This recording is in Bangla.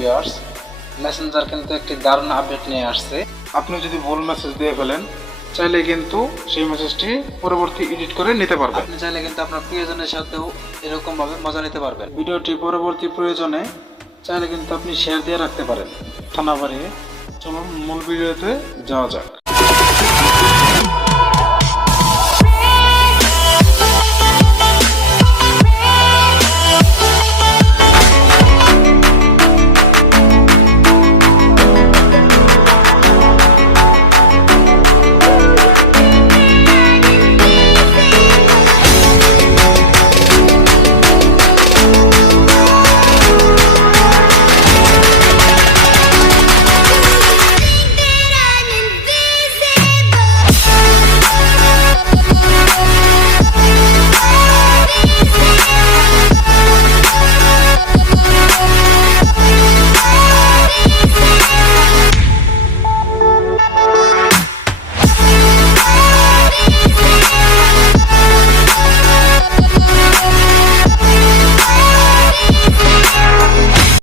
ভিউয়ার্স, মেসেঞ্জার কিন্তু একটি দারুণ আপডেট নিয়ে আসছে। আপনি যদি ভুল মেসেজ দিয়ে ফেলেন, চাইলে কিন্তু সেই মেসেজটি পরবর্তী এডিট করে নিতে পারবেন। আপনি চাইলে কিন্তু আপনার প্রিয়জনের সাথেও এরকম ভাবে মজা নিতে পারবেন। ভিডিওটি পরবর্তী প্রয়োজনে চাইলে কিন্তু আপনি শেয়ার দিয়ে রাখতে পারেন। কথা না বাড়িয়ে চলুন মূল ভিডিওতে যাওয়া যাক।